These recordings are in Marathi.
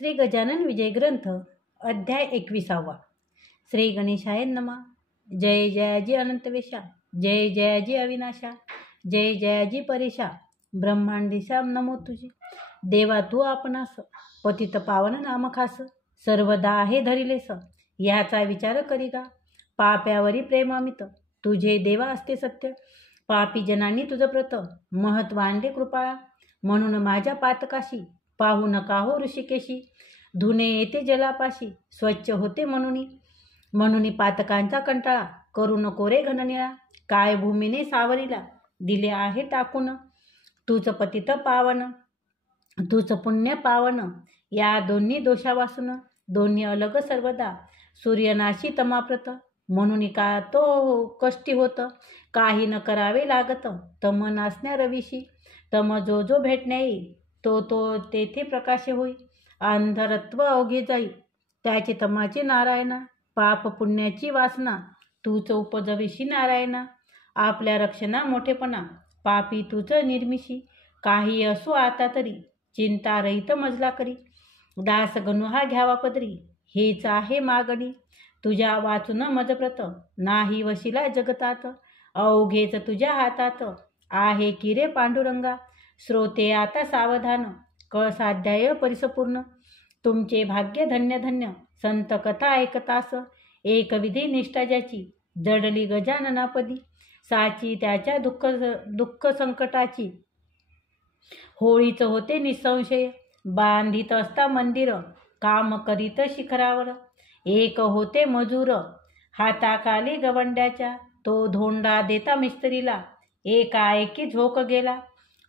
श्री गजानन विजय ग्रंथ अध्याय 21. श्री गणेशाय नमः. जय जयाजी अनंतवेशा, जय जयाजी अविनाशा, जय जयाजी परेशा, ब्रह्मांडीशा नमो तुझे. देवा तू आपणास, पतित पावन नाम खास, सर्वदा आहे धरिलेस, याचा विचार करी का. पाप्यावरी प्रेम अमित, तुझे देवा असते सत्य. पापी जनांनी तुझं प्रत, महत्वांडे कृपाळा. म्हणून माझ्या पातकाशी, पाहू नका हो ऋषिकेशी. धुणे येते जलापाशी, स्वच्छ होते म्हणून पातकांचा कंटाळा. करू नको रे घननिळा, काय भूमीने सावरीला दिले आहे टाकून. तूच पतित पावन, तूच पुण्य पावन, या दोन्ही दोषावासून. दोन्ही अलग सर्वदा, सूर्यनाशी तमाप्रत. म्हणून का तो कष्टी होत, काही न करावे लागत. तम नासण्या रविशी, तम जो जो भेटण्या येई, तो तेथे प्रकाश होई. अंधरत्व अवघे जाई, त्याचे तमाचे नारायणा. पाप पुण्याची वासना, तूच उपजविशी नारायणा. आपल्या रक्षणा मोठेपणा, पापी तूच निर्मिशी. काही असो आता तरी, चिंता रहित मजला करी. दास गणू हा घ्यावा पदरी, हेच आहे मागणी. तुझ्या वाचून मजप्रत, नाही वशिला जगतात. अवघेच तुझ्या हातात, आहे की रे पांडुरंगा. श्रोते आता सावधान, कळसाध्याय परिसपूर्ण. तुमचे भाग्य धन्य धन्य, संत कथा ऐकतास. एक विधी निष्ठा ज्याची, जडली गजाननापदी. साची त्याच्या दुःख संकटाची, होळीच होते निसंशय. बांधित असता मंदिर, काम करीत शिखरावर. एक होते मजूर, हाताखाली गवंड्याच्या. तो धोंडा देता मिस्त्रीला, एकाएकी झोक गेला.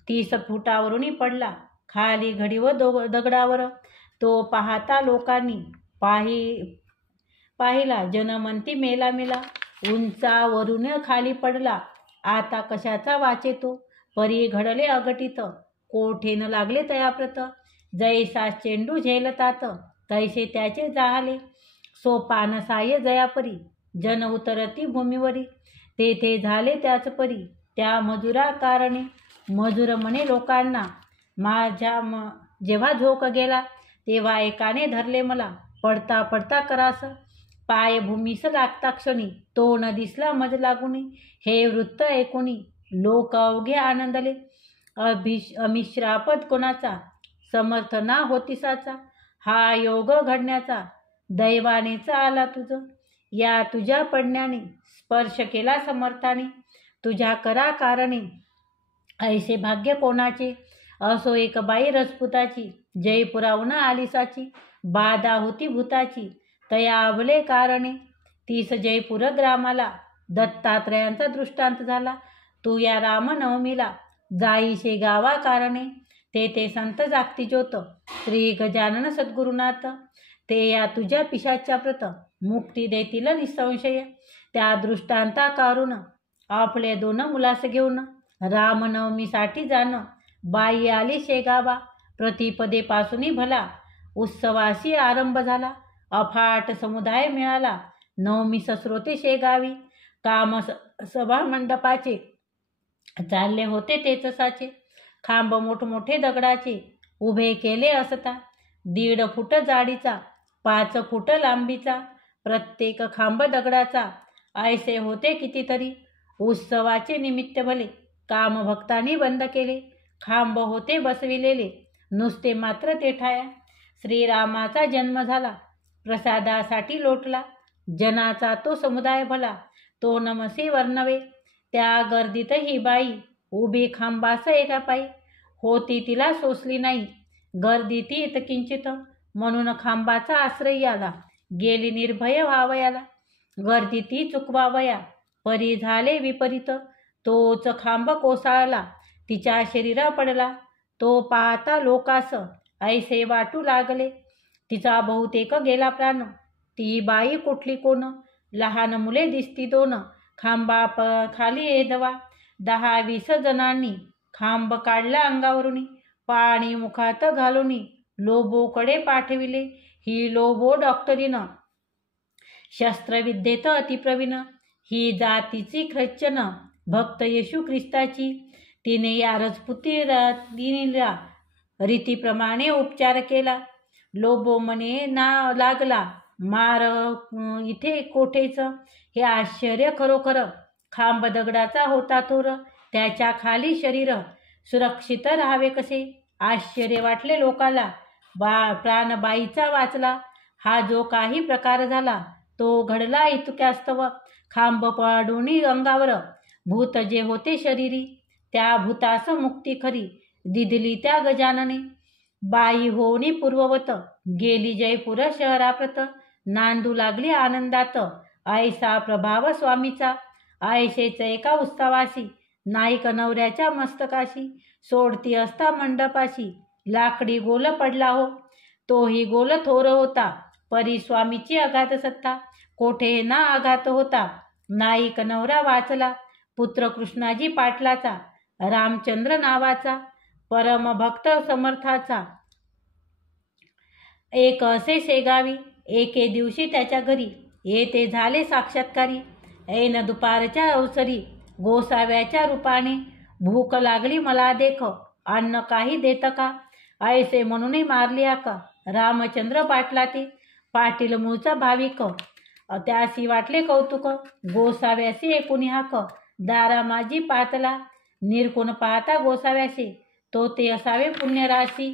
30 फुटावरून पडला, खाली घडी व दगडावर. तो पाहता लोकांनी पाहिला, जनमंती मेला मेला. उंचावरून खाली पडला, आता कशाचा वाचे तो. परी घडले अघटित, कोठेन लागले तयाप्रत. जैसा चेंडू झेलतात, तैसे त्याचे जाहले. सोपान साय जयापरी, जन उतरती भूमीवरी. तेथे झाले त्याच परी, त्या मजुरा कारणे. मजूर म्हणे लोकांना, माझ्या जेव्हा झोक गेला, तेव्हा एकाने धरले मला. पडता पडता करास, पाय भूमीस लागता क्षणी. तो न दिसला मज लागुनी. हे वृत्त ऐकुनी, लोक अवघे आनंदले. अमिश्रापद कोणाचा, समर्थ ना होतीसाचा. हा योग घडण्याचा, दैवानेच आला तुझ. या तुझ्या पडण्याने, स्पर्श केला समर्थाने. तुझ्या करा कारणे, ऐसे भाग्य कोणाचे. असो एक बाई रजपुताची, जयपुराहून आलिसाची. बाधा होती भूताची, तया अवले कारणे. 30 जयपूर ग्रामाला, दत्तात्रयांचा दृष्टांत झाला. तू या रामनवमीला, जाईशे गावा कारणे. तेथे संत जागती ज्योत, श्री गजानन सद्गुरुनाथ. ते या तुझ्या पिशाच्या प्रत, मुक्ती देतील निसंशय. त्या दृष्टांता कारून, आपले 2 मुलास घेऊन. रामनवमीसाठी जाणं, बाई आली शेगावा. प्रतिपदेपासून भला, उत्सवाशी आरंभ झाला. अफाट समुदाय मिळाला, नवमीस श्रोते शेगावी. काम सभा मंडपाचे, चालले होते तेच साचे. खांब मोठमोठे दगडाचे, उभे केले असता. 1.5 फूट जाडीचा, 5 फूट लांबीचा, प्रत्येक खांब दगडाचा. ऐसे होते कितीतरी, उत्सवाचे निमित्त भले. काम भक्तांनी बंद केले, खांब होते बसविलेले, नुसते मात्र ते ठाया. श्रीरामाचा जन्म झाला, प्रसादासाठी लोटला. जनाचा तो समुदाय भला, तो नमसे वर्णवे. त्या गर्दीत ही बाई, उभी खांबास एका पायी. होती तिला सोसली नाही, गर्दी ती किंचित. म्हणून खांबाचा आश्रय आला, गेली निर्भय व्हावयाला. गर्दी ती चुकवावया, परी झाले विपरीत. तोच खांब कोसळला, तिच्या शरीरा पडला. तो पाहता लोकास, ऐसे वाटू लागले, तिचा बहुतेक गेला प्राण. ती बाई कुठली कोण, लहान मुले दिसती 2. खांबा खाली एदवा. 10-20 जणांनी खांब काढला अंगावरून. पाणी मुखात घालून लोबोकडे पाठविले. ही लोबो डॉक्टरीन, शस्त्रविद्येत अतिप्रवीण. ही जातीची ख्रिश्चन, भक्त येशू ख्रिस्ताची. तिने या रजपुतीला रीतीप्रमाणे उपचार केला. लोभो मने ना लागला मार इथे कोठेच. हे आश्चर्य खरोखर. खांब दगडाचा होता थोर, त्याच्या खाली शरीर. सुरक्षित राहावे कसे. आश्चर्य वाटले लोकाला. प्राण बाईचा वाचला. हा जो काही प्रकार झाला तो घडला इतक्यास्तव. खांब पाडून अंगावर भूत जे होते शरीरी, त्या भूतास मुक्ती खरी दिधली त्या गजानने. बाई होणी पूर्ववत गेली जयपूर शहराप्रत. नांदू लागली आनंदात ऐसा प्रभाव स्वामीचा. ऐशेच एका उत्सवासी नाईक नवऱ्याच्या मस्तकाशी. सोडती असता मंडपाशी लाकडी गोल पडला हो. तोही गोल थोर होता परी स्वामीची अगाध सत्ता. कोठे ना आघात होता नाईक नवरा वाचला. पुत्र कृष्णाजी पाटलाचा रामचंद्र नावाचा. परम भक्त समर्थाचा. एक असे शेगावी एके दिवशी त्याच्या घरी येथे झाले साक्षात्कारी. ऐन दुपारच्या अवसरी गोसाव्याच्या रूपाने. भूक लागली मला देख अन्न काही देत का. ऐसे म्हणून मारली हाका रामचंद्र पाटला ते. पाटील मूळचा भाविक त्यासी वाटले कौतुक. गोसाव्यासी एकूणी हाक दारा माझी पातला. निरकुण पाहता गोसाव्यासे तो ते असावे पुण्यराशी.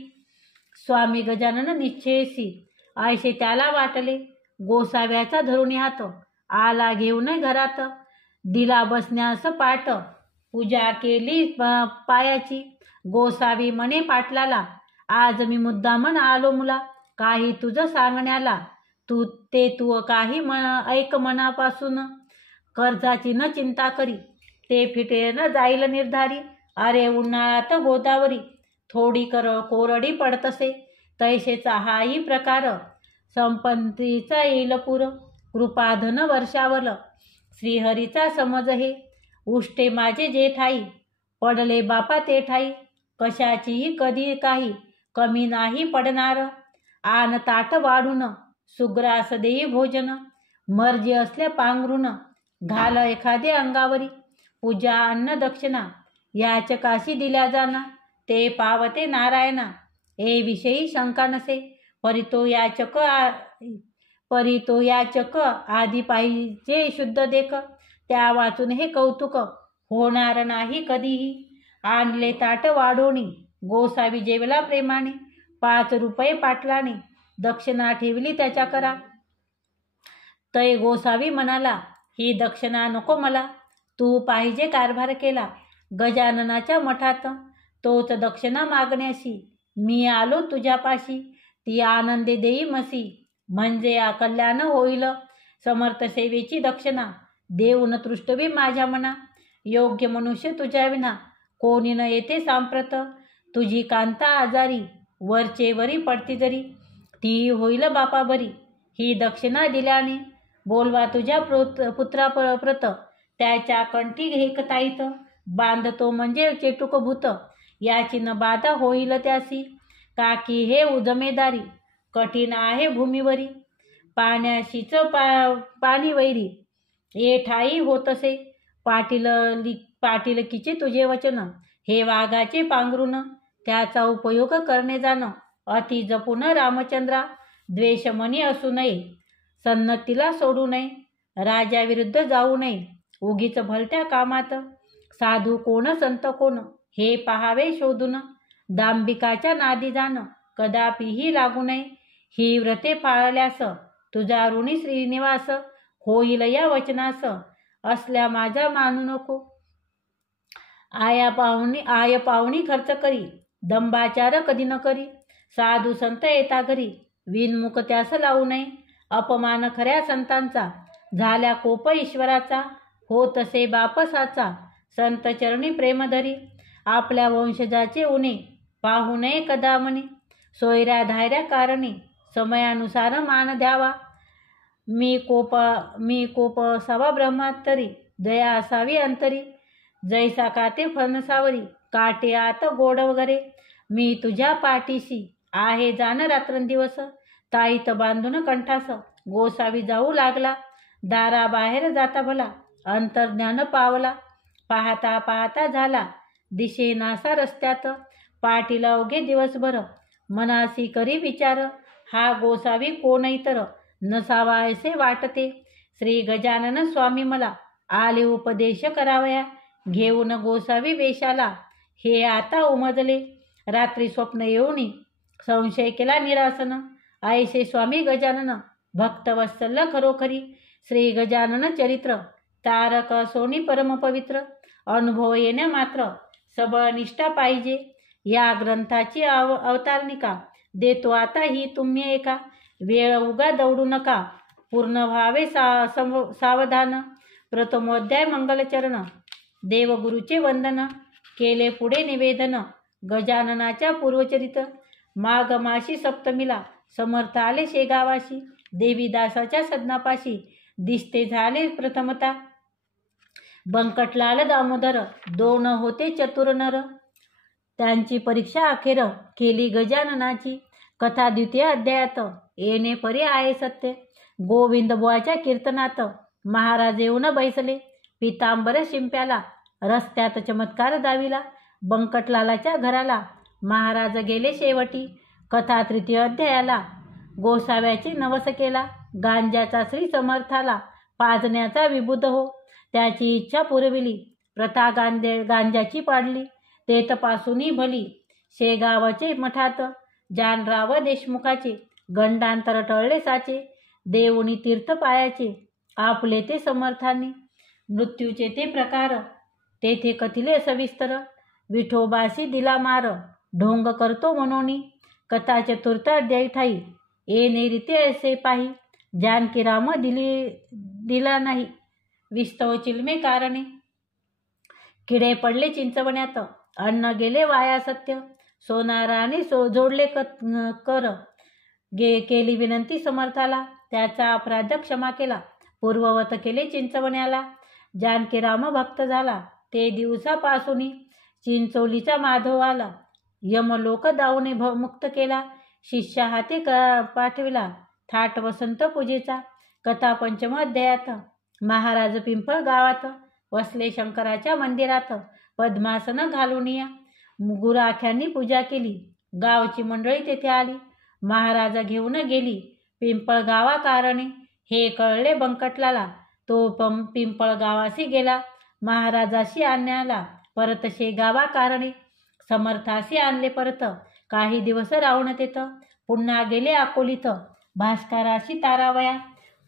स्वामी गजानन निश्चयसी ऐसे त्याला वाटले. गोसाव्याचा धरुणी हात आला घेऊन घरात. दिला बसण्यास पाट पूजा केली पायाची. गोसावी म्हणे पाटलाला आज मी मुद्दामन आलो मुला. काही तुझं सांगण्याला तू काही ऐक मनापासून. कर्जाची न चिंता करी ते फिटे न जाईल निर्धारी. अरे उन्हाळ्यात गोदावरी थोडी कोरडी पडतसे. तैसेचा हाही प्रकार संपत्तीचा येईल पूर. कृपाधन वर्षावल श्रीहरीचा समज हे. उष्टे माझे जे ठाई पडले बापा ते ठाई. कशाचीही कधी काही कमी नाही पडणार. आन ताट वाढून सुग्रास देई भोजन. मर्जी असल्या पांघरून घाल एखादे अंगावरी. पूजा अन्न दक्षिणा याचकाशी दिल्या जाना. ते पावते नारायणा ए विषयी शंका नसे. परितो याचक आधी पाहिजे शुद्ध देख. त्या वाचून हे कौतुक होणार नाही कधीही. आणले ताट वाढोणी गोसावी जेवला प्रेमाने. 5 रुपये पाटलाने दक्षिणा ठेवली त्याच्या करा. तै गोसावी म्हणाला ही दक्षिणा नको मला. तू पाहिजे कारभार केला गजाननाच्या मठात. तोच दक्षिणा मागण्याशी मी आलो तुझ्यापाशी. ती आनंदे देई मसी म्हणजे कल्याण होईल. समर्थ सेवेची दक्षिणा देऊन तृष्टवी माझ्या मना. योग्य मनुष्य तुझ्या विना कोणी न येते सांप्रत. तुझी कांता आजारी वरचे वरी पडती जरी. ती होईल बापा बरी ही दक्षिणा दिल्याने. बोलवा तुझ्या पुत्राप्रत त्याच्या कंठी घेकताईत. बांधतो म्हणजे चेटुक भूत याची न बाधा होईल त्यासी. काकी हे उजमेदारी कठीण आहे भूमीवरी. पाण्याशीच पाणी वैरी ये ठाई होतसे. पाटीलकीचे तुझे वचन हे वाघाचे पांघरून. त्याचा उपयोग करणे जाण अति जपून रामचंद्रा. द्वेषमनी असू नये सन्नतीला सोडू नये. राजाविरुद्ध जाऊ नये उगीच भलत्या कामात. साधू कोण संत कोण हे पहावे शोधून. दांभिकाच्या नादी जाणं कदापिही लागू नये. ही व्रते पाळल्यास तुझा ऋणी श्रीनिवास. होईल या वचनास असल्या माझा मानू नको. आय पाहुणी खर्च करी दंबाचार कधी न करी. साधू संत येता घरी विनमुख त्यास लावू नये. अपमान खऱ्या संतांचा झाल्या कोप ईश्वराचा. होतसे बापसाचा संत चरणी प्रेम धरी. आपल्या वंशजाचे उणे पाहू नये कदा मनी. सोयऱ्या धायऱ्या कारणी समयानुसार मान द्यावा. मी कोप असावा ब्रह्मांतरी. दया असावी अंतरी. जैसा काते फणसावरी काटे आत गोड वगैरे. मी तुझ्या पाठीशी आहे जाण रात्रंदिवस. ताईत बांधून कंठास गोसावी जाऊ लागला. दाराबाहेर जाता भला अंतर्ज्ञान पावला. पाहता पाहता झाला दिशेनासा रस्त्यात. पाटील अवघे दिवसभर मनासी करी विचार. हा गोसावी कोण इतर नसावा असे वाटते. श्री गजानन स्वामी मला आले उपदेश करावया, घेऊन गोसावी वेशाला हे आता उमजले. रात्री स्वप्न येऊनी संशय केला निरासन, ऐसे स्वामी गजानन भक्तवत्सल खरोखरी. श्री गजानन चरित्र तारक सोनी परम पवित्र, अनुभव येण्या मात्र सबळ निष्ठा पाहिजे. या ग्रंथाची अवतारणिका देतो आता ही तुम्ही एका, वेळ उगा दौडू नका पूर्ण व्हावे सावधान. प्रथमोध्याय मंगलचरण, देवगुरुचे वंदन, केले पुढे निवेदन गजाननाच्या पूर्वचरित. माघ मासी सप्तमीला समर्थ आले शेगावाशी, देवीदासाच्या सदनापाशी दिसते झाले प्रथमता. बंकटलाल दामोदर दोन होते चतुर नर, त्यांची परीक्षा अखेर केली गजाननाची. कथा द्वितीय अध्यायात येणे परी आहे सत्य, गोविंद बुवाच्या कीर्तनात महाराज येऊन बैसले. पितांबर शिंप्याला रस्त्यात चमत्कार दाविला, बंकटलालाच्या घराला महाराज गेले शेवटी. कथा तृतीय अध्यायाला गोसाव्याची नवस केला, गांजाचा श्री समर्थाला पाजण्याचा विबुध हो. त्याची इच्छा पुरविली, प्रथा गांजाची पाडली, ते तपासूनी भली. शेगावचे मठात जानराव देशमुखाचे गंडांतर टळले साचे, देऊनी तीर्थ पायाचे आपले ते समर्थांनी. मृत्यूचे ते प्रकार तेथे कथिले सविस्तर, विठोबासी दिला मार ढोंग करतो मनोनी. कथा चतुर्थ अध्यायी ठाई येणे रीते असे पाही, जानकीराम दिला नाही विस्तव चिलमे कारणे. किडे पडले चिंचवण्यात अन्न गेले वाया सत्य, सोनाराने जोडले कर केली विनंती समर्थाला. त्याचा अपराध क्षमा केला, पूर्ववत केले चिंचवण्याला. जानकीराम भक्त झाला ते दिवसापासूनी, चिंचोलीचा माधव आला यमलोक दावणे मुक्त केला. शिष्या हाती पाठविला थाट वसंत पूजेचा. कथा पंचम अध्यायात महाराज पिंपळ गावात वसले शंकराच्या मंदिरात, पद्मासन घालून या गुराख्यांनी पूजा केली. गावची मंडळी तेथे आली, महाराजा घेऊन गेली पिंपळ गावा कारणे. हे कळले बंकटलाला, तो पिंपळ गावाशी गेला, महाराजाशी आणण्याला परत शेगावा कारणे. समर्थाशी आणले परत, काही दिवस राहून तेथ पुन्हा गेले अकोलीत. भास्कराशी तारावया,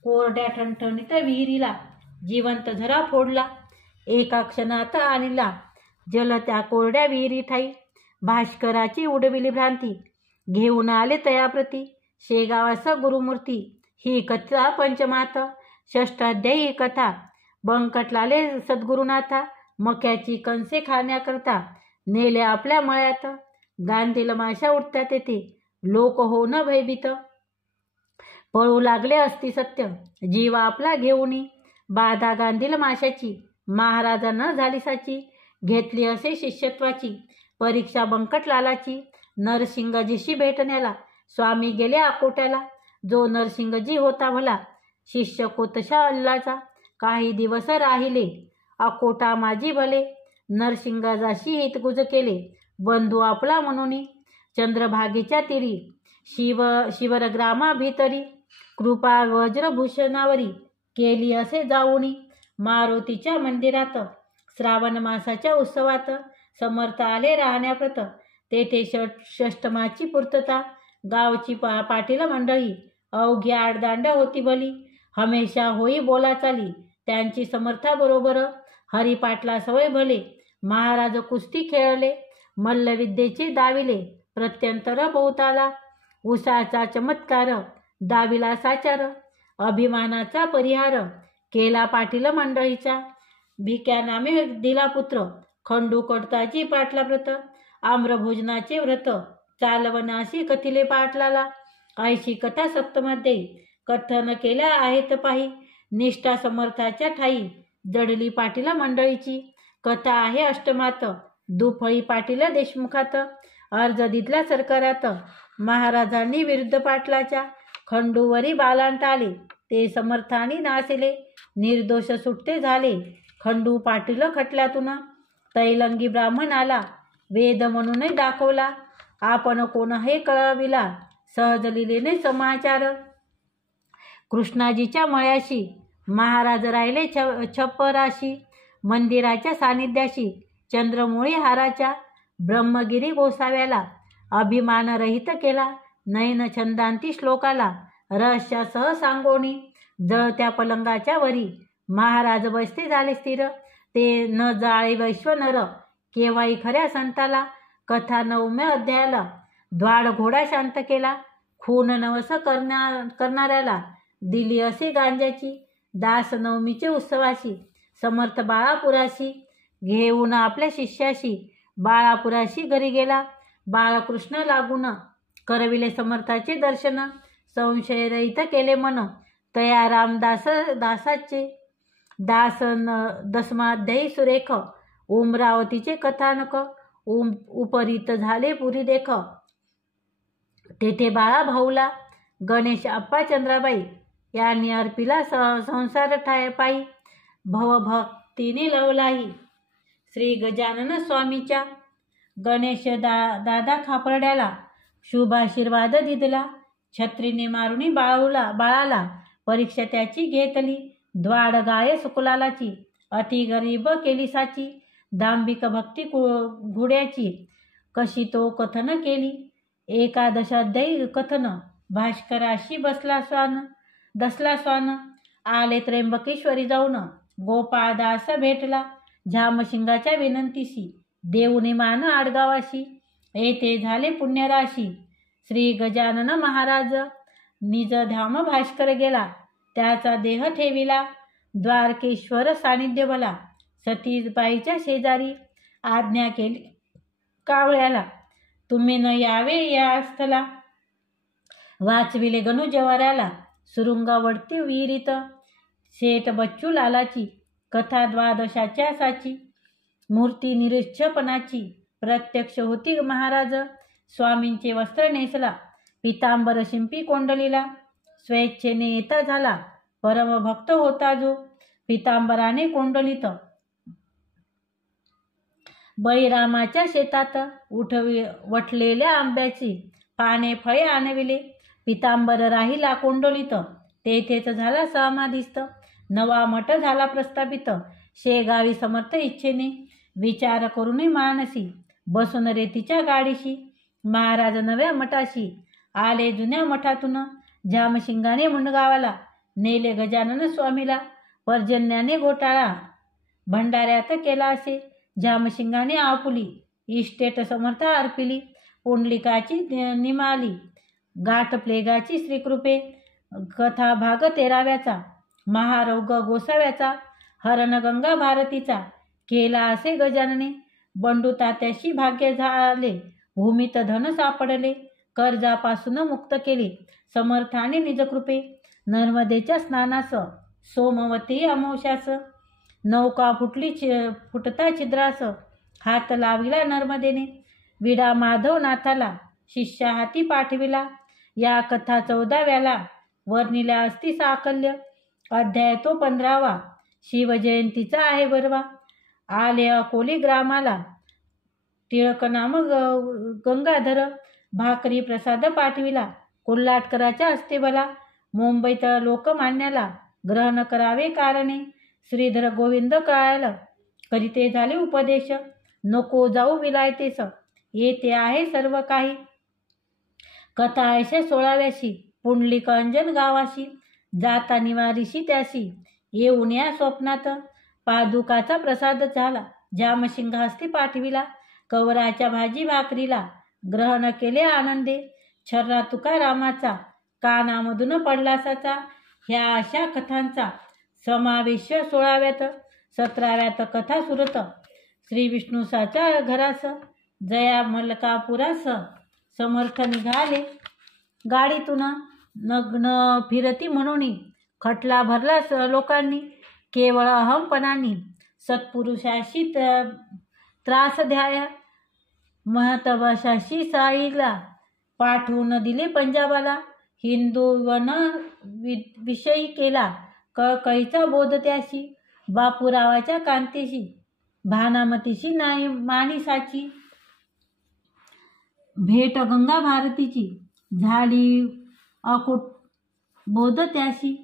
कोरड्या ठणठणीत विहिरीला जिवंत झरा फोडला. एका क्षणात आणला जल त्या कोरड्या विहिरी ठाई, भास्कराची उडविली भ्रांती घेऊन आले तयाप्रती. शेगावास गुरुमूर्ती ही कथा पंचमात. षष्ठाध्यायी ही कथा बंकटलाले सद्गुरुनाथा, मक्याची कणसे खाण्याकरता नेले आपल्या मळ्यात. गांधील माशा उठत्या तेथे लोक होऊन भयभीत, पळू लागले असती सत्य जीव आपला घेऊनी. बाधा गांधील माशाची महाराजा न झाली साची, घेतली असे शिष्यत्वाची परीक्षा बंकटलालाची. नरसिंगजीशी भेटण्याला स्वामी गेले अकोट्याला, जो नरसिंगजी होता भला शिष्य कोतशा अल्लाचा. काही दिवस राहिले अकोटा माझी भले, नरसिंगाजाशी हितगुज केले बंधू आपला म्हणून. चंद्रभागेच्या तिरी शिवरग्रामा भीतरी, कृपा वज्रभूषणावरी केली असे जाऊनी. मारुतीच्या मंदिरात श्रावण मासाच्या उत्सवात समर्थ आले राहण्याप्रत, तेथे षष्टमाची पूर्तता. गावची पाटील मंडळी अवघी आडदांड होती भली, हमेशा होई बोला चाली त्यांची समर्थाबरोबर. हरिपाटला सवय भले महाराज कुस्ती खेळले, मल्लविद्येचे दाविले प्रत्यंतर बहुताला. उसाचा चमत्कार दाविला साचार, अभिमानाचा परिहार केला पाटील मंडळीचा. भिक्या नामे दिला पुत्र खंडू कडताची पाटला व्रत, आम्रभोजनाचे व्रत चालवनाशी कथिले पाटलाला. ऐशी कथा सप्तमध्ये कथन केल्या आहेत पाही, निष्ठा समर्थाच्या ठाई जडली पाटील मंडळीची. कथा आहे अष्टमात, दुफळी पाटील देशमुखात. अर्ज दिला सरकारात महाराजांनी विरुद्ध पाटलाच्या. खंडूवरी बालांट आले ते समर्थानी नासिले, निर्दोष सुटते झाले खंडू पाटील खटल्यातून. तैलंगी ब्राह्मण आला वेद म्हणून दाखवला, आपण कोण हे कळविला सहज लिहिलेले समाचार. कृष्णाजीच्या मळ्याशी महाराज राहिले छप्पराशी. मंदिराच्या सानिध्याशी चंद्रमौळी हाराच्या. ब्रह्मगिरी गोसाव्याला अभिमान रहित केला. नयन छंदांती श्लोकाला रहस्यासह सांगोनी. जळत्या पलंगाच्या वरी महाराज बसते झाले स्थिर. ते न जाळे वैश्वनर केव्हाही खऱ्या संताला. कथा 9व्या अध्यायाला द्वाड घोडा शांत केला. खून नवस करणाऱ्याला दिली असे गांजाची. दास नवमीचे उत्सवाशी समर्थ बाळापुराशी. घेऊन आपल्या शिष्याशी बाळापुराशी घरी गेला. बाळकृष्ण लागून करविले समर्थाचे दर्शन. संशय रहित केले मन तया दासाचे. दसमाध्यायी सुरेख उमरावतीचे कथानक. उपरीत झाले पुरी देख तेथे बाळा भाऊला. गणेश अप्पा चंद्राबाई यांनी अर्पिला संसार पायी. भवभक्तीने लवलाही श्री गजानन स्वामीच्या. गणेश दादा खापर्ड्याला शुभाशीर्वाद दिदला. छत्रीने मारुनी बाळाला परीक्षा त्याची घेतली. द्वाड गाय सुकुलालाची अति गरीब केली साची. दांभिक भक्ती घोड्याची कशी तो कथन केली. एकादशाध्यायी कथन भास्कराशी दसला स्वान. आले त्र्यंबकेश्वरी जाऊन गोपाळदास भेटला. झामशिंगाच्या विनंतीशी देऊनी मान आडगावाशी. येथे झाले पुण्यराशी श्री गजानन महाराज. निजधाम भास्कर गेला त्याचा देह ठेविला. द्वारकेश्वर सानिध्य भला सतीबाईच्या शेजारी. आज्ञा केली कावळ्याला तुम्ही न यावे या स्थला. वाचविले गणू जवाऱ्याला सुरुंगावरती विहिरीत. शेठ बच्चू लालाची कथा द्वादशाच्या साची. मूर्ती निरीक्षपणाची प्रत्यक्ष होती महाराज. स्वामींचे वस्त्र नेसला पितांबर शिंपी कोंडलीला. स्वेच्छेने येता झाला परमभक्त होता जो. पितांबराने कोंडलित बळीरामाच्या शेतात वटलेल्या आंब्याची पाने फळे आणविले. पितांबर राहिला कोंडलित तेथेच झाला समाधिस्थ. नवा मठ झाला प्रस्थापित शेगावी समर्थ इच्छेने. विचार करून मानसी बसून रेतीच्या गाडीशी. महाराज नव्या मठाशी आले जुन्या मठातून. झामशिंगाने मुंडगावाला नेले गजानन स्वामीला. पर्जन्याने घोटाळा भंडाऱ्यात केला असे. झामशिंगाने आपुली इस्टेट समर्थ अर्पिली. पुंडलिकाची निमाली गाठ प्लेगाची श्रीकृपे. कथा भाग 13व्याचा महारोग गोसाव्याचा. हरणगंगा भारतीचा केला असे गजानने. बंडू तात्याशी भाग्य झाले भूमीत धन सापडले. कर्जापासून मुक्त केले समर्थाने निजकृपे. नर्मदेच्या स्नानास सोमवती अमावस्यास. नौका फुटता छिद्रास हात लाविला नर्मदेने. विडा माधव नाथाला शिष्या हाती पाठविला. या कथा 14व्याला वर्णिल्या असती साकल्य. अध्याय तो 15वा शिवजयंतीचा आहे बरवा. आले अकोली ग्रामाला टिळक नाम गंगाधर. भाकरी प्रसाद पाठविला कोल्हाटकराच्या हस्ते भला. मुंबईत लोकमान्याला ग्रहण करावे कारणे. श्रीधर गोविंद कळायला करीते झाले उपदेश. नको जाऊ विलायतेस येथे आहे सर्व काही. कथा ऐशे 16व्याशी पुंडलिक अंजन गावाशी. जाता निवारीशी त्याशी येऊन या स्वप्नात. पादुकाचा प्रसाद झाला झामशिंग हस्ती पाठविला. कवराच्या भाजी भाकरीला ग्रहण केले आनंदे. छर्रा तुकारामाचा कानामधून पडलासाचा. ह्या अशा कथांचा समावेश 16व्यात. 17व्यात कथा सुरत श्री विष्णुसाच्या घरास. जया मलकापुरास समर्थ निघाले गाडीतून. नग्न फिरती म्हणून खटला भरला लोकांनी. केवळ अहमपणाने सत्पुरुषाशी त्रास द्याया. महत्वाशाशी साईला पाठवून दिले पंजाबाला. हिंदू वन विषयी केला कळकळीचा बोध त्याशी. बापूरावाच्या कांतीशी भानामतीशी नाही माणिसाची. भेट गंगा भारतीची झाली अकोट बोध त्याशी.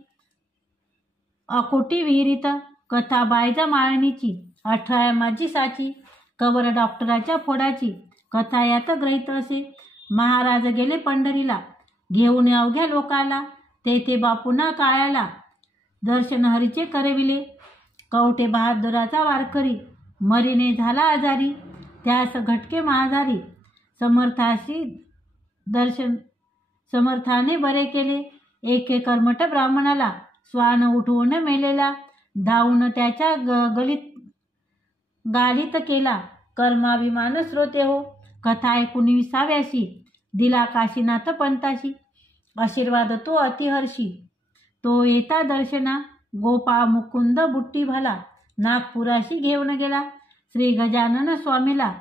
अकोटी विहिरीत कथा बायजा माळणीची, 18 माझी साची, कवर डॉक्टराच्या फोडाची, कथा यात ग्रहित असे. महाराज गेले पंढरीला, घेऊन अवघ्या लोकाला, तेथे बापूंना काळ्याला, दर्शन हरीचे करविले. कवठे बहादुराचा वारकरी, मरीने झाला आजारी, त्यास घटके महाजारी, समर्थाशी दर्शन समर्थाने बरे केले. एके कर्मठ ब्राह्मणाला, श्वान उठवून मेलेला, धावून त्याच्या गालीत केला. कर्माभिमान श्रोते हो, कथा ऐकून विसाव्याशी, दिला काशीनाथ पंताशी, आशीर्वाद तो अतिहर्षी. तो येता दर्शना, गोपाळ मुकुंद बुट्टी भला, नागपुराशी घेऊन गेला. श्री गजानन स्वामीला,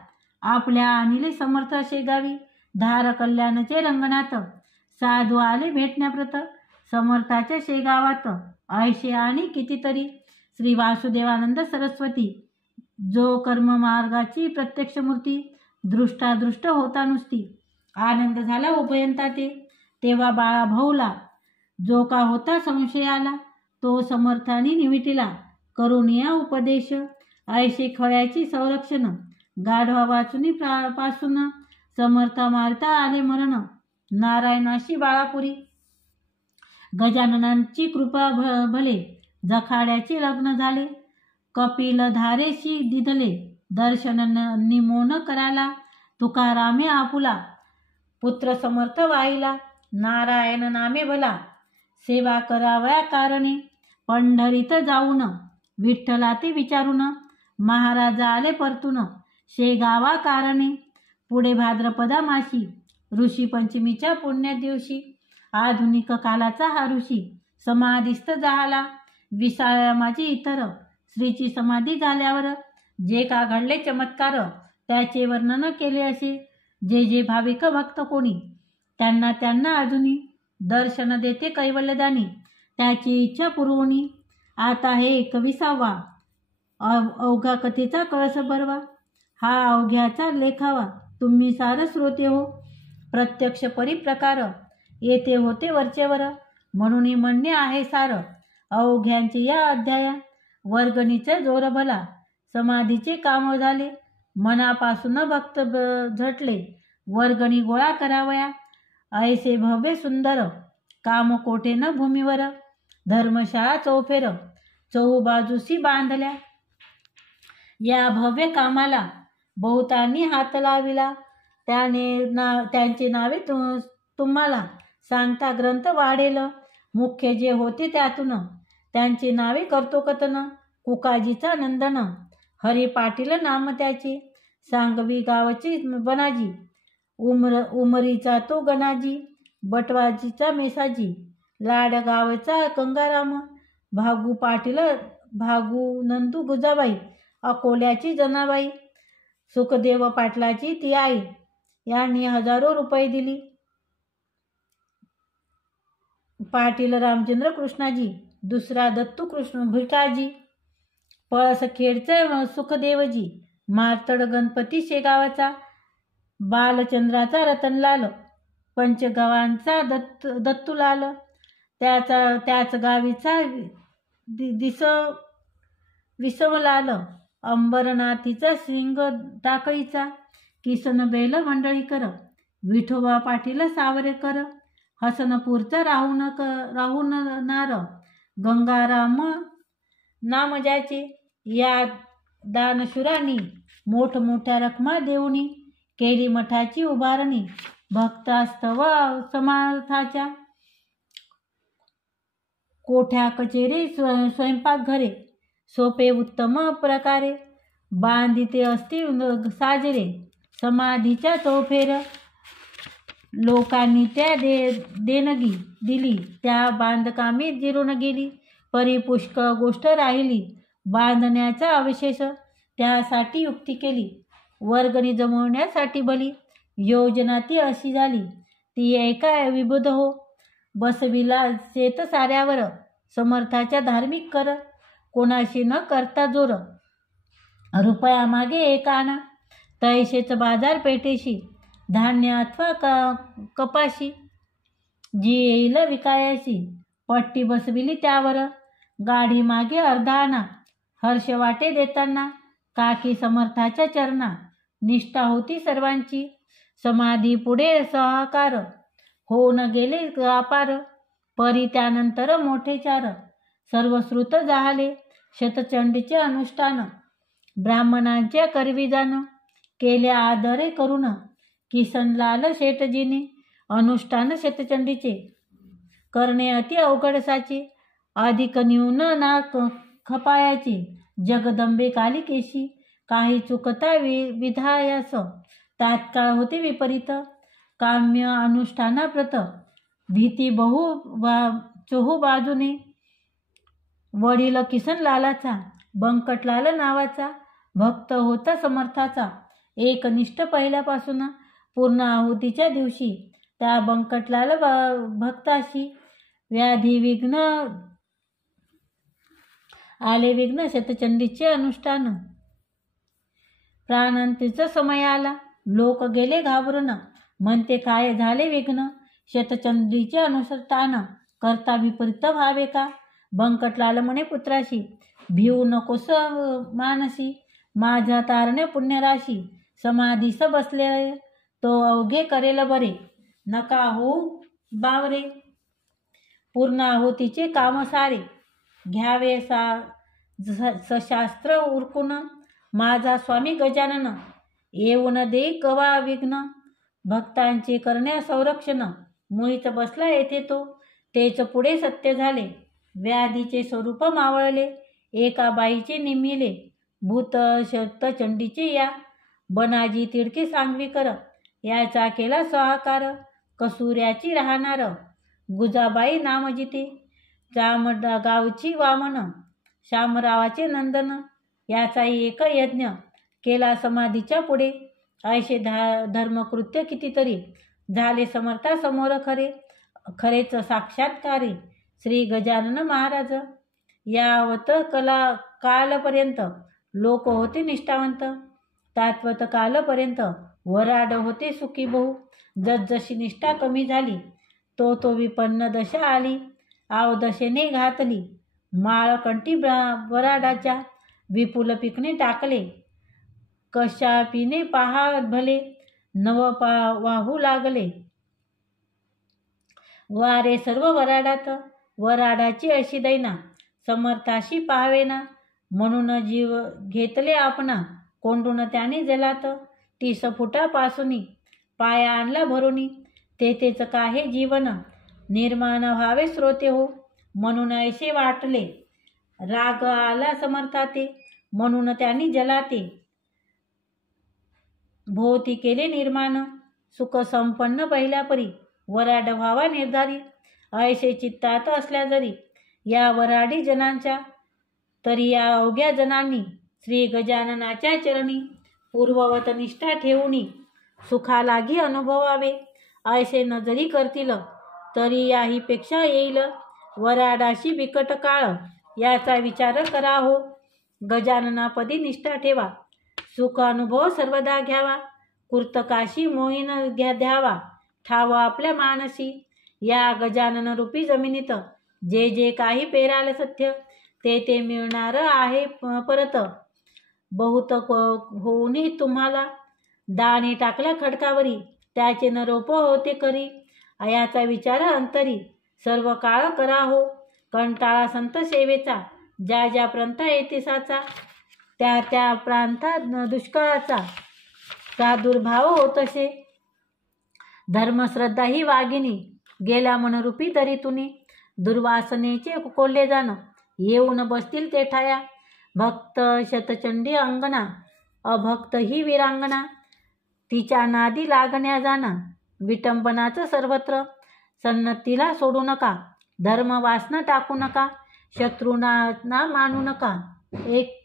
आपल्या आणिले समर्थ शेगावी, धार कल्याणचे रंगणात, साधू आले भेटण्याप्रत, समर्थाच्या शेगावात, ऐशे आणि कितीतरी. श्री वासुदेवानंद सरस्वती, जो कर्म मार्गाची प्रत्यक्ष मूर्ती, दृष्टादृष्ट होता नुसती, आनंद झाला उभयंता ते. तेव्हा बाळा भाऊला, जो का होता संशयाला, तो समर्थाने निमिटीला, करुणिया उपदेश. ऐशे खळ्याची संरक्षण, गाढवा वाचुनी पासून, समर्था मारता आले मरण, नारायणाशी बाळापुरी. गजाननांची कृपा भले, जखाड्याचे लग्न झाले, कपिल धारेशी दिधले, दर्शन निमोन कराला, तुकारामे आपुला, पुत्र समर्थ वाईला, नारायण नामे भला, सेवा करावया कारणे, पंढरीत जाऊन, विठ्ठला ते विचारून, महाराज आले परतून, शेगावा कारणे. पुढे भाद्रपदा मासी, ऋषी पंचमीच्या पुण्य दिवशी, आधुनिक कालाचा हा ऋषी, समाधीस्थ झाला. विसाळमाची इतर, श्रीची समाधी झाल्यावर, जे का घडले चमत्कार, त्याचे वर्णन केले असे. जे जे भाविक भक्त कोणी, त्यांना त्यांना अजूनी, दर्शन देते कैवल्यदानी, त्याची इच्छा पुरवणी. आता हे 21वा अवघा कथेचा कळस भरवा, हा अवघ्याचा लेखावा. तुम्ही सार श्रोते हो, प्रत्यक्ष परिप्रकार, येथे होते वरचेवर, म्हणून म्हणणे आहे सार. अवघ्यांचे या अध्याया, वर्गणीचे जोर भला, समाधीचे काम झाले, मनापासून भक्त झटले, वर्गणी गोळा करावया. ऐसे भव्य सुंदर काम कोठे न भूमीवर, धर्मशाळा चौफेर चहूबाजूसी बांधल्या. या भव्य कामाला बहुतांनी हात लाविला, त्यांची नावे तुम्हाला सांगता ग्रंथ वाढेल. मुख्य जे होते त्यातून, त्यांची नावे करतो कथन. कुकाजीचा नंदन, हरी पाटील नाम त्याचे, सांगवी गावची बनाजी, उमरीचा तो गणाजी, बटवाजीचा मेसाजी, लाडगावचा गंगाराम, भागू पाटील भागू नंदू गुजाबाई, अकोल्याची जनाबाई, सुखदेव पाटलाची ती आई, यांनी हजारो रुपये दिली. पाटील रामचंद्र कृष्णाजी, दुसरा दत्तू कृष्ण भिटाजी, पळसखेडचे सुखदेवजी, मारतड गणपती शेगावाचा, बालचंद्राचा रतनलाल, पंचगावांचा दत्तूलाल, त्याच गावीचा विसवलाल, अंबरनाथीचा सिंग टाकळीचा, किसनबेल मंडळीकर, विठोबा पाटील सावरेकर, हसनपूरचा राहुनार, गंगाराम नाम ज्याचे. या दानशुरांनी मोठमोठ्या रकमा देऊनी, केली मठाची उभारणी, भक्तास्तव समर्थाच्या. कोठ्या कचेरी स्वयंपाकघरे, सोपे उत्तम प्रकारे, बांधिते असतील साजरे, समाधीच्या चौफेर. लोकांनी त्या देणगी दिली, त्या बांधकामी जिरून गेली, परिपुष्कळ गोष्ट राहिली, बांधण्याचा अवशेष. त्यासाठी युक्ती केली, वर्गणी जमवण्यासाठी भली, योजना ती अशी झाली, ती एका विबुध हो. बसविला शेत साऱ्यावर, समर्थाच्या धार्मिक कर, कोणाशी न करता जोर, रुपयामागे एक आणा, तैशेच बाजारपेठेशी, धान्य अथवा कपाशी, जी येईल विकायाची, पट्टी बसविली त्यावर, गाढी मागे अर्धा आणा, हर्ष वाटे देताना, काकी समर्थाच्या चरणा, निष्ठा होती सर्वांची, समाधी पुढे सहाकार, होऊन गेले अपार, परी त्यानंतर मोठे चार, सर्व श्रुत जाहले, शतचंडीचे अनुष्ठान, ब्राह्मणांच्या करवी जाण, केले आदरे करून, किसनलाल शेठजीने, अनुष्ठान शतचंडीचे, करणे अति अवघडसाचे, अधिक न्यून ना खपायाचे, जगदंबे कालिकेशी, काही चुकता विधायास, तात्काळ होते विपरीत, काम्य अनुष्ठानाप्रत, भीती चोहू बाजूने, वडील किसनलालाचा, बंकटलाल नावाचा, भक्त होता समर्थाचा, एकनिष्ठ पहिल्यापासून, पूर्ण आहुतीच्या दिवशी, त्या बंकटलाल भक्ताशी, व्याधी विघ्न आले विघ्न, शतचंडीचे अनुष्ठान, प्राणांतीचा समय आला, लोक गेले घाबरून, म्हणते काय झाले विघ्न, शतचंडीचे अनुष्ठान, करता विपरीत व्हावे का, बंकटलाल म्हणे पुत्राशी, भिवू नकोस मानसी, माझा तारणे पुण्यराशी, समाधीस बसले तो अवघे करेल बरे, नका हो बावरे, पूर्ण आहुतीचे काम सारे, घ्यावे सशास्त्र उरकून, माझा स्वामी गजानन, येऊन दे कवा विघ्न, भक्तांचे करण्या संरक्षण, मुळीच बसला येथे तो, तेच पुढे सत्य झाले, व्याधीचे स्वरूप मावळले, एका बाईचे निमिले, भूत शतचंडीचे या, बनाजी तिडके सांगवी कर, याचा केला सहाकार, कसुऱ्याची राहणार, गुजाबाई नाम जिते, गावची वामन, शामरावाचे नंदन, याचाही एक यज्ञ, केला समाधीच्या पुढे, ऐशे धर्मकृत्य कितीतरी, झाले समर्था समोर खरेच साक्षात्कारी, श्री गजानन महाराज, यावत कालपर्यंत, लोक होते निष्ठावंत, तात्वत कालपर्यंत, वराड होते सुखी बहु, जसजशी निष्ठा कमी झाली, तो विपन्न दशा आली, आवदशेने घातली, माळ कंठी वराडाच्या, विपुल पिकणे टाकले, कशा पिणे पहा भले, नव वाहू लागले, वारे सर्व वराडात, वराडाची अशी दैना, समर्थाशी पाहावेना, म्हणून जीव घेतले आपणा, कोंडून त्याने जलात, 30 फुटापासूनी, पाया आणला भरुनी, तेथेच काहे जीवन, निर्माण व्हावे श्रोते हो, म्हणून ऐसे वाटले, राग आला समर्थाते, म्हणून त्यांनी जलाते, भोवती केले निर्माण, सुख संपन्न पहिल्यापरी, वराड व्हावा निर्धारी, ऐसे चित्तात असल्या जरी, या वराडी जनांच्या, तरी या अवघ्या जनांनी, श्री गजाननाच्या चरणी, पूर्ववत निष्ठा ठेवूनी, सुखालागी अनुभवावे, ऐसे न जरी करतील, तरी याहीपेक्षा येईल, वराडाशी बिकट काळ, याचा विचार करा हो, गजाननापदी निष्ठा ठेवा, सुख अनुभव सर्वदा घ्यावा, कुर्तकाशी मोहीन द्यावा, ठावा आपल्या मानसी, या गजानन रूपी जमिनीत, जे जे काही पेराल सत्य, ते मिळणार आहे परत, बहुत होऊनी तुम्हाला, दाणे टाकल्या खडकावरी, त्याचे न रोप होते करी, याचा विचार अंतरी, सर्व काळ करा हो, कंटाळा संत सेवेचा, ज्या ज्या प्रांता येतेसाचा, त्या त्या प्रांतात दुष्काळाचा, प्रादुर्भाव होतसे, धर्मश्रद्धा ही वाघिनी, गेल्या मनरूपी दरीतुनी, दुर्वासनेचे कोल्हे जाण, येऊन बसतील ते ठाया, भक्त शतचंडी अंगणा, अभक्त ही वीरांगणा, तिच्या नादी लागण्या जाणा, विटंबनाचं सर्वत्र, सन्नतीला सोडू नका, धर्म वासना टाकू नका, शत्रूंना मानू नका, एक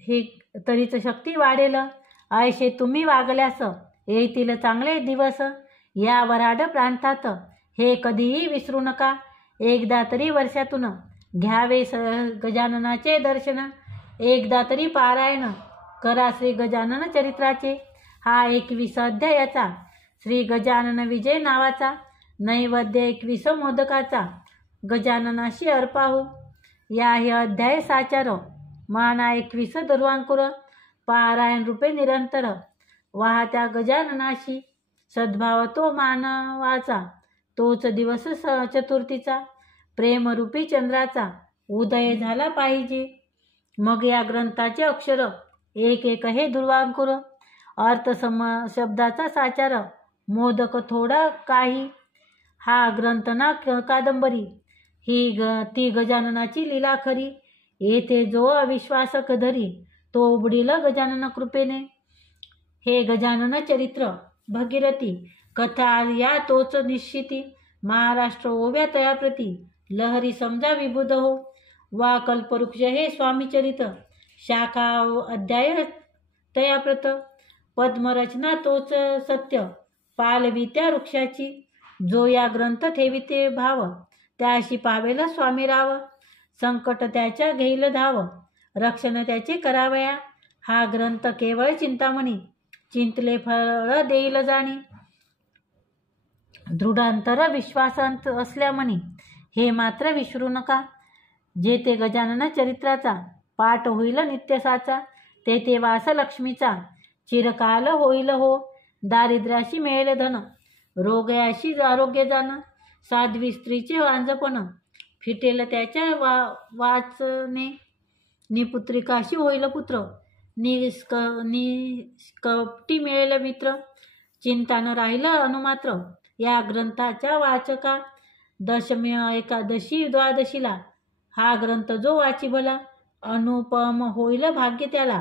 हे तरीच शक्ती वाढेल, ऐसे तुम्ही वागल्यास, येतील चांगले दिवस, या वराड प्रांतात, हे कधीही विसरू नका, एकदा तरी वर्षातून, घ्यावे गजाननाचे दर्शन, एकदा तरी पारायण करा श्री गजानन चरित्राचे, हा 21 अध्यायाचा, श्री गजानन विजय नावाचा, नैवेद्य 21 मोदकाचा गजाननाशी अर्पाहू. या हे अध्याय साचार माना 21 दुर्वांकुर पारायण रूपे निरंतर वाहत्या गजाननाशी सद्भाव तो मानवाचा. तोच दिवस चतुर्थीचा प्रेमरूपी चंद्राचा उदय झाला पाहिजे. मग या ग्रंथाचे अक्षर एक एक हे दुर्वांकुर. अर्थ शब्दाचा साचार मोदक थोडा काही. हा ग्रंथ ना कादंबरी ती गजाननाची लीला खरी. येथे जो अविश्वास धरी तो उबडील गजानन कृपेने. हे गजानन चरित्र भगीरथी कथा या तोच निश्चिती. महाराष्ट्र ओव्या तयाप्रती लहरी समजा विबुध हो. वा कल्पवृक्ष हे स्वामीचरित शाखा अध्याय तयाप्रत. पद्मरचना तोच सत्य पालवी त्या वृक्षाची. जो या ग्रंथ ठेविते भाव त्याशी पावेल स्वामी राव. संकट त्याच्या घेईल धाव रक्षण त्याचे करावया. हा ग्रंथ केवळ चिंतामणी चिंतले फळ देईल जाणी. दृढांतर विश्वासांत असल्यामणी हे मात्र विसरू नका. जेथे गजानन चरित्राचा पाठ होईल नित्यसाचा तेथे वास लक्ष्मीचा चिरकाल होईल हो. दारिद्र्याशी मिळेल धन रोगयाशी आरोग्य जाण. साध्वी स्त्रीचे वांजपण फिटेल त्याच्या वाचने. निपुत्रिकाशी होईल पुत्र निष्कपटी मिळेल मित्र. चिंता न राहिलं अनुमात्र या ग्रंथाच्या वाचका. दशमी एकादशी द्वादशीला हा ग्रंथ जो वाची भला अनुपम होईल भाग्य त्याला.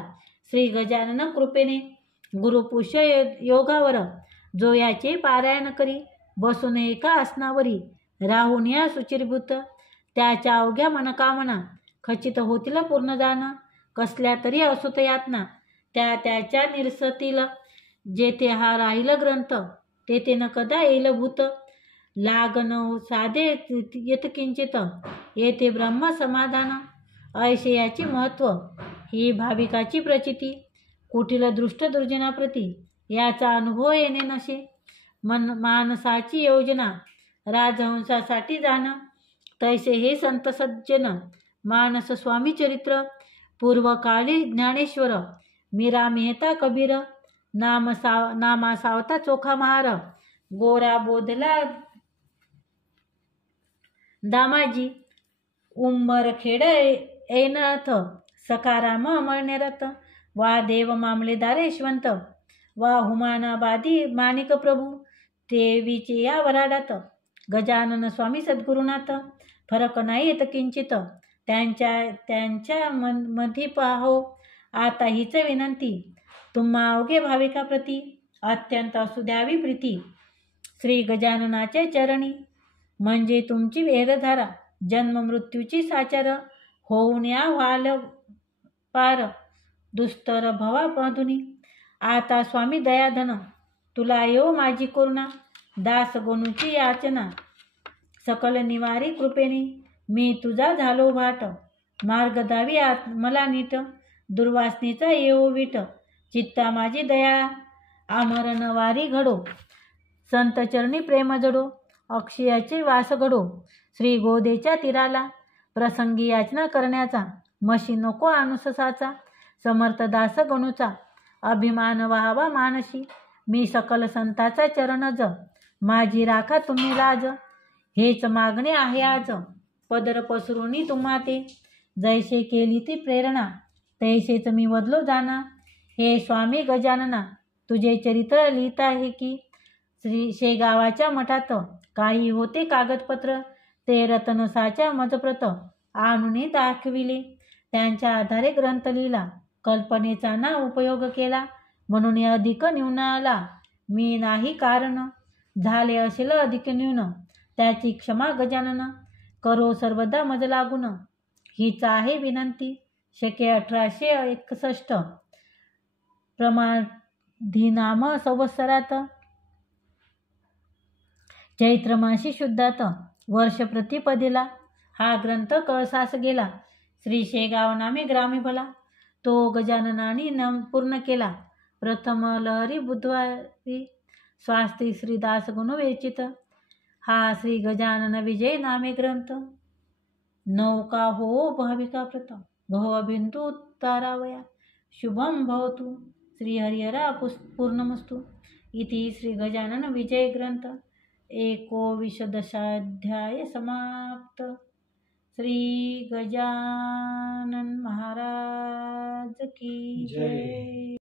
श्री गजानन कृपेने गुरुपुष्य योगावर जो याचे पारायण करी. बसून एका आसनावरी राहून या सुचिरभूत त्याच्या अवघ्या मनकामना खचित होतील पूर्ण जाण. कसल्या तरी असुत यातना त्या त्याच्या निरसतील. जेथे हा राहील ग्रंथ तेथे न कदा येईल भूत. लागन साधे येत किंचित येथे ब्रह्म समाधान. ऐसे याची महत्व ही भाविकाची प्रचिती. कुटील दृष्ट दुर्जनाप्रती याचा अनुभव येणे नसे. मानसाची योजना राजहंसासाठी जाणं. तैसे हे संत सज्जन मानस स्वामी चरित्र. पूर्वकाळी ज्ञानेश्वर मीरा मेहता कबीर. नामा सावता चोखा महार गोरा बोधला दामाजी. उंबरखेड ऐनाथ सकाराम अमळनेरथ. वा देव मामलेदार यशवंत वा हुमानाबादी माणिक प्रभू. देवीचे या वराडात गजानन स्वामी सद्गुरुनाथ. फरक नाही येत किंचित त्यांच्या मध्ये पाहो. आता हीच विनंती तुम्हा अवघे भाविकाप्रती अत्यंत असू द्यावी प्रीती. श्री गजाननाच्या चरणी म्हणजे तुमची वेरधारा. जन्म मृत्यूची साचार होऊन या व्हाल पार दुस्तर भवा मधुनी. आता स्वामी दयाधन तुला येऊ माझी करुणा. दास गणूची याचना सकल निवारी कृपेनी. मी तुझा झालो भाट मार्ग दावी मला नीट. दुर्वासनेचा येऊ विट चित्ता माझी दया आमरणवारी घडो. संत चरणी प्रेम जडो अक्षयाचे वास घडो. श्री गोदेच्या तीराला प्रसंगी याचना करण्याचा मशी नको अनुससाचा. समर्थ दास गणूचा अभिमान व्हावा मानशी. मी सकल संताचा चरणज माझी राखा तुम्ही लाज. हेच मागणे आहे आज पदर पसरुनी तुम्हा ते. जैसे केली ती प्रेरणा तैसेच मी वदलो जाना. हे स्वामी गजानना तुझे चरित्र लिहित आहे की. श्री शेगावाच्या मठात काही होते कागदपत्र ते रतनसाच्या मजप्रत आणून दाखविले. त्यांच्या आधारे ग्रंथ लिहिला. कल्पनेचा ना उपयोग केला म्हणून अधिक न्यूनाला मी नाही कारण. झाले असेल अधिक न्यून त्याची क्षमा गजानन. करो सर्वदा मज लागून हीच आहे विनंती. शके 1861 प्रमाधिनाम संवत्सरात चैत्रमासी शुद्धात वर्ष प्रतिपदेला हा ग्रंथ कळसास गेला. श्री शेगाव नामे ग्रामी भला तो गजाननाने पूर्ण केला. प्रथम लहरी बुधवारी स्वास्ती श्रीदास गुण वेचित. हा श्री गजानन विजय नामे ग्रंथ. नौका हो भाविका प्रता भवबिंदू तारावया शुभम भवतु श्रीहरिहरा पूर्णमस्तु. इति श्री गजानन विजय ग्रंथ 19 समाप्त. श्री गजानन महाराज की जय.